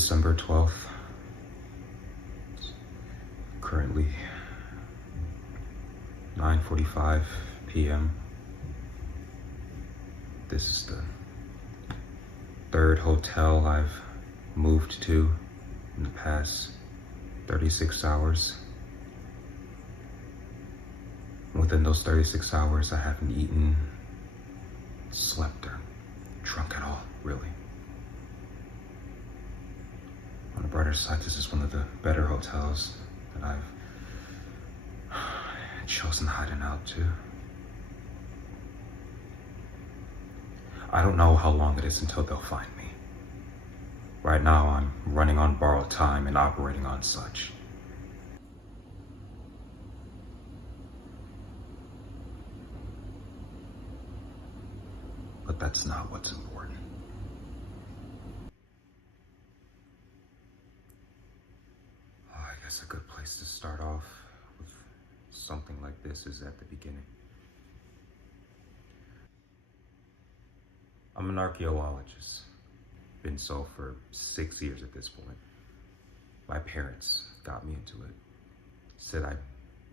December 12th. It's currently 9:45 p.m. This is the third hotel I've moved to in the past 36 hours. Within those 36 hours, I haven't eaten, slept, or drunk at all, really. On the brighter side, this is one of the better hotels that I've chosen hiding out to. I don't know how long it is until they'll find me. Right now, I'm running on borrowed time and operating on such. But that's not what's important. Well, I guess a good place to start off with something like this is at the beginning. I'm an archaeologist. Been so for 6 years at this point. My parents got me into it. Said I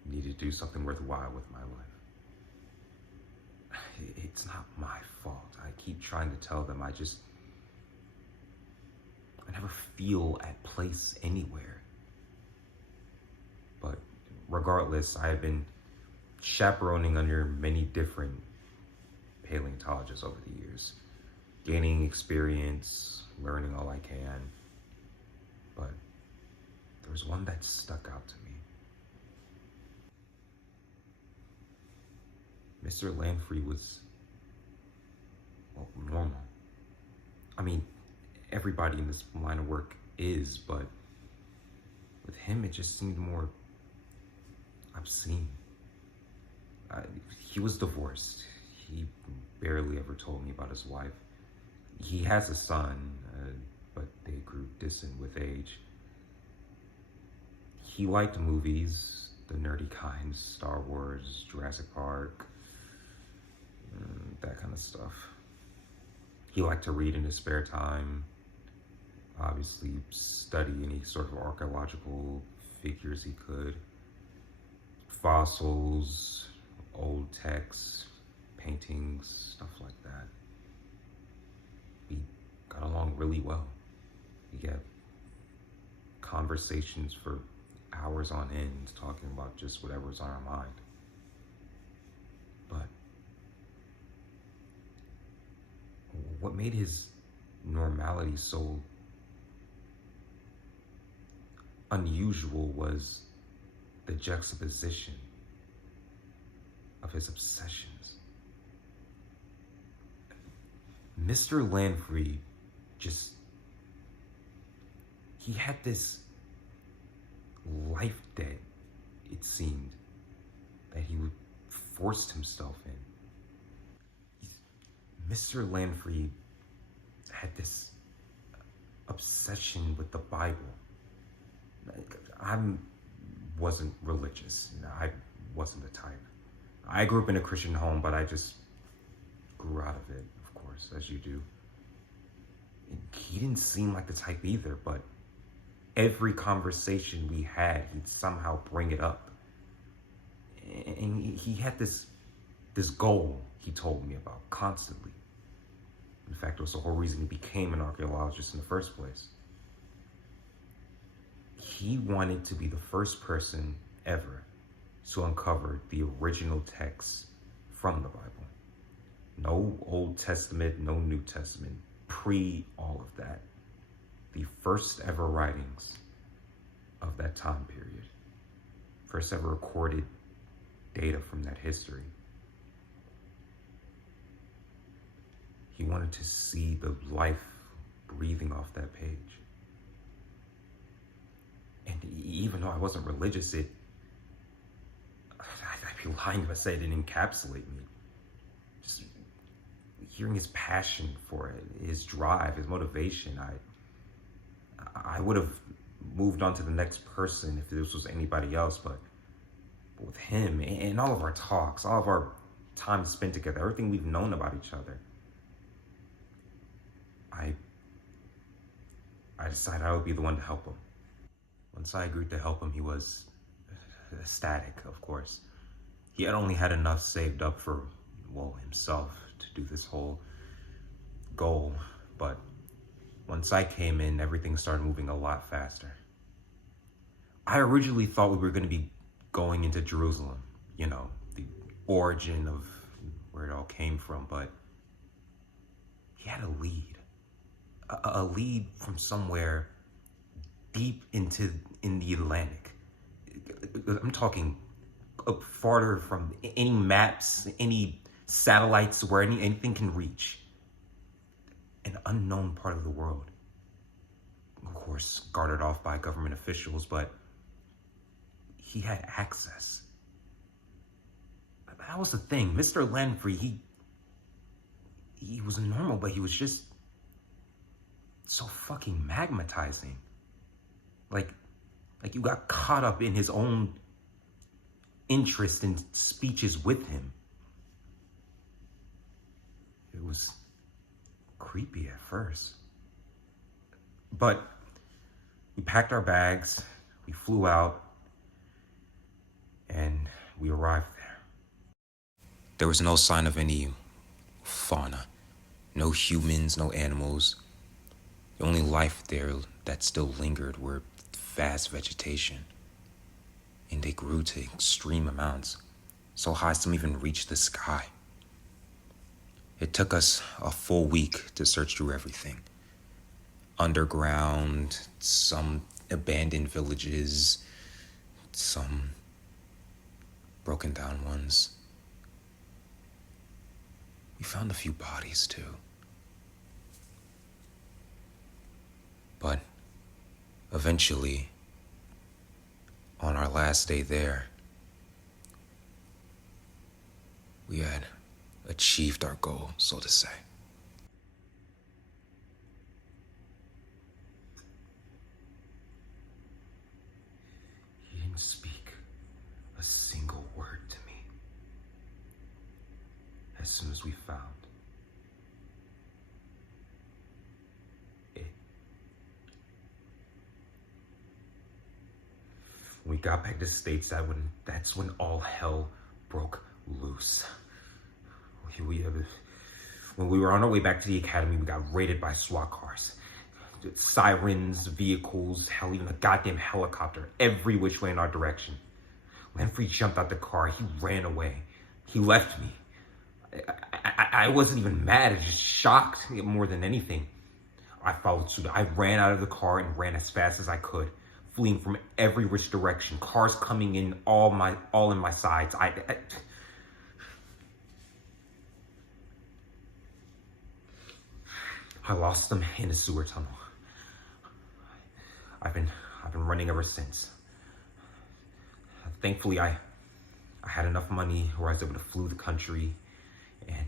needed to do something worthwhile with my life. It's not my fault. I keep trying to tell them I never feel at place anywhere. But regardless, I have been chaperoning under many different paleontologists over the years, gaining experience, learning all I can. But there's one that stuck out to me. Mr. Lanfrey was, well, normal. I mean, everybody in this line of work is, but with him, it just seemed more obscene. He was divorced. He barely ever told me about his wife. He has a son, but they grew distant with age. He liked movies, the nerdy kinds, Star Wars, Jurassic Park, that kind of stuff. He liked to read in his spare time, obviously study any sort of archaeological figures he could, fossils, old texts, paintings, stuff like that. We got along really well. We had conversations for hours on end, talking about just whatever's on our mind. But what made his normality so unusual was the juxtaposition of his obsessions. Mr. Lanfrey he had this life debt, it seemed, that he would force himself in. Mr. Lanfrey had this obsession with the Bible. I wasn't religious. I wasn't the type. I grew up in a Christian home, but I just grew out of it, of course, as you do. He didn't seem like the type either, but every conversation we had, he'd somehow bring it up. And he had this goal he told me about constantly. In fact, it was the whole reason he became an archaeologist in the first place. He wanted to be the first person ever to uncover the original text from the Bible. No Old Testament, no New Testament, pre all of that. The first ever writings of that time period. First ever recorded data from that history. He wanted to see the life breathing off that page. And even though I wasn't religious, I'd be lying if I said it didn't encapsulate me. Just hearing his passion for it, his drive, his motivation, I would have moved on to the next person if this was anybody else, but with him and all of our talks, all of our time spent together, everything we've known about each other, I I decided I would be the one to help him. Once I agreed to help him, he was ecstatic, of course. He had only had enough saved up for, well, himself to do this whole goal, but once I came in, everything started moving a lot faster. I originally thought we were going to be going into Jerusalem, the origin of where it all came from, but he had a lead. A lead from somewhere deep in the Atlantic. I'm talking farther from any maps, any satellites where anything can reach. An unknown part of the world. Of course, guarded off by government officials, but he had access. That was the thing. Mr. Landfrey, he was normal, but he was just so fucking magmatizing. Like you got caught up in his own interest and speeches with him. It was creepy at first. But we packed our bags, we flew out, and we arrived there. There was no sign of any fauna. No humans, no animals. The only life there that still lingered were vast vegetation. And they grew to extreme amounts, so high some even reached the sky. It took us a full week to search through everything. Underground, some abandoned villages, some broken down ones. We found a few bodies too. But eventually, on our last day there, we had achieved our goal, so to say. He didn't speak a single word to me. As soon as we found it. When we got back to the States, that's when all hell broke loose. When we were on our way back to the academy, we got raided by SWAT cars. Sirens, vehicles, hell, even a goddamn helicopter, every which way in our direction. Landfrey jumped out the car. He ran away. He left me. I wasn't even mad. I was just shocked more than anything. I followed suit. I ran out of the car and ran as fast as I could, fleeing from every which direction. Cars coming in all in my sides. I lost them in a sewer tunnel. I've been running ever since. Thankfully, I had enough money where I was able to flee the country, and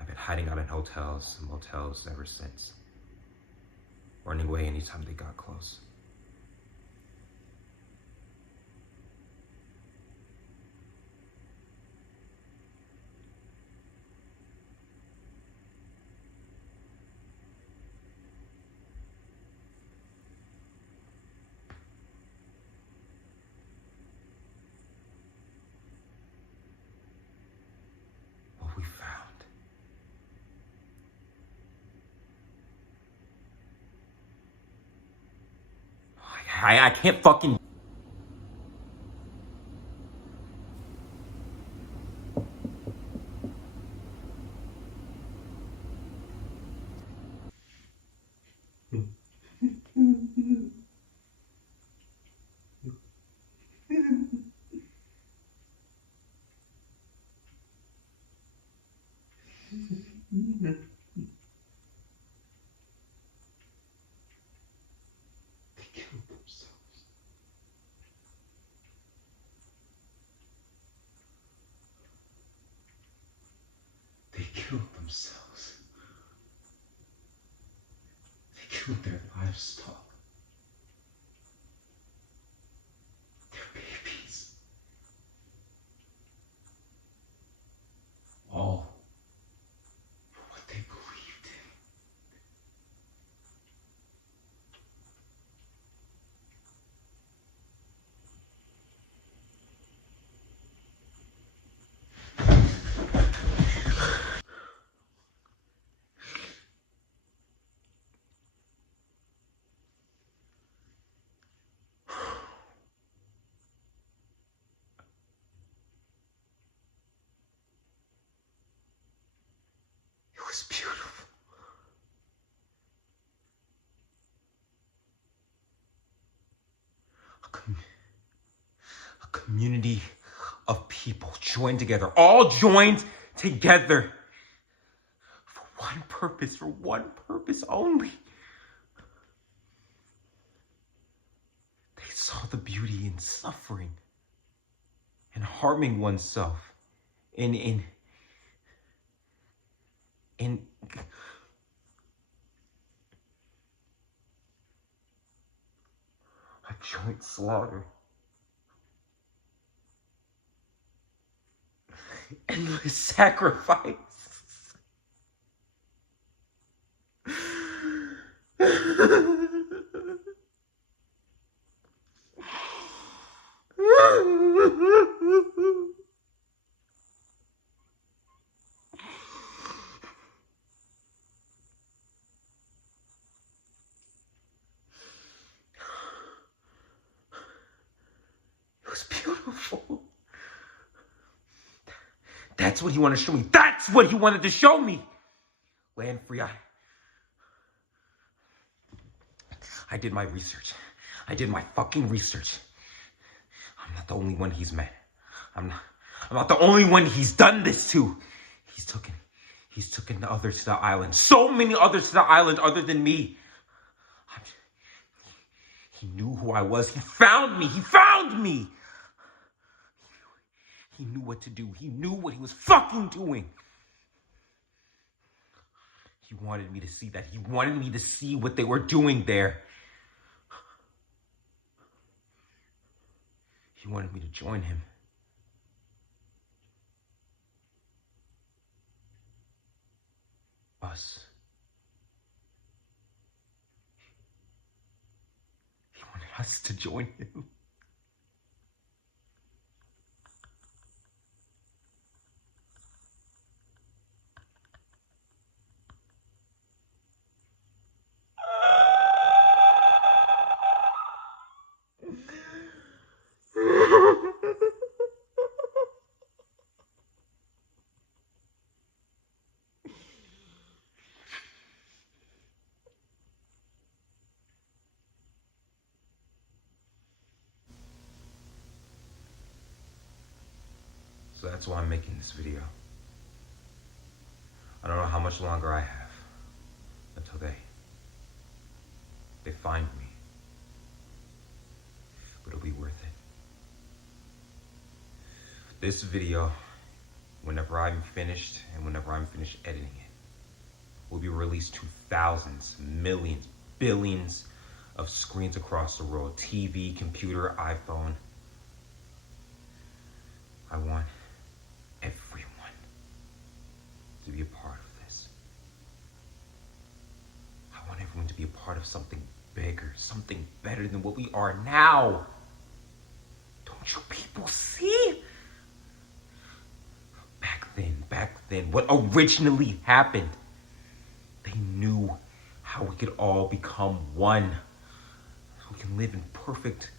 I've been hiding out in hotels and motels ever since, running away anytime they got close. We found. I can't fucking. They killed themselves. They killed themselves. They killed their livestock. Their babies. All for what they believed in. A community of people joined together, all joined together for one purpose only. They saw the beauty in suffering and harming oneself in a joint slaughter. Endless sacrifice. It was beautiful. That's what he wanted to show me. That's what he wanted to show me. Land free. I did my research. I did my fucking research. I'm not the only one he's met. I'm not the only one he's done this to. He's taken others to the island. So many others to the island other than me. He knew who I was. He found me. He found me. He knew what to do. He knew what he was fucking doing. He wanted me to see that. He wanted me to see what they were doing there. He wanted me to join him. Us. He wanted us to join him. So that's why I'm making this video. I don't know how much longer I have until they find me. But it'll be worth it. This video, whenever I'm finished and whenever I'm finished editing it, will be released to thousands, millions, billions of screens across the world. TV, computer, iPhone. I want everyone to be a part of this. I want everyone to be a part of something bigger, something better than what we are now. Don't you people see? Back then, what originally happened, they knew how we could all become one. We can live in perfect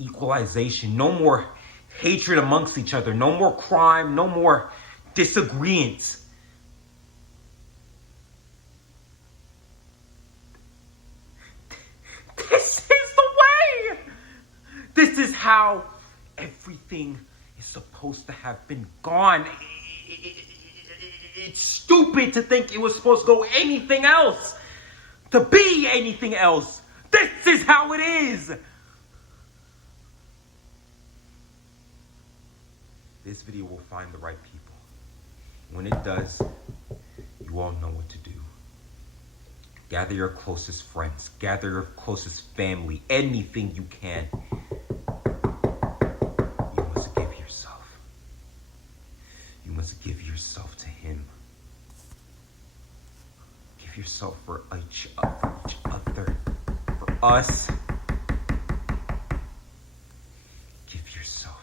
equalization. No more hatred amongst each other. No more crime. No more disagreements. This is the way. This is how everything is supposed to have been gone. It's stupid to think it was supposed to go anything else. To be anything else. This is how it is. This video will find the right people. When it does, you all know what to do. Gather your closest friends. Gather your closest family. Anything you can. You must give yourself. You must give yourself to him. Give yourself for each other. For us. Give yourself.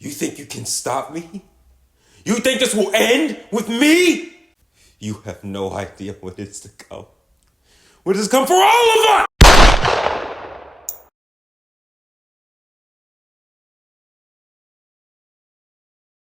You think you can stop me? You think this will end with me? You have no idea what is to come. What has come for all of us!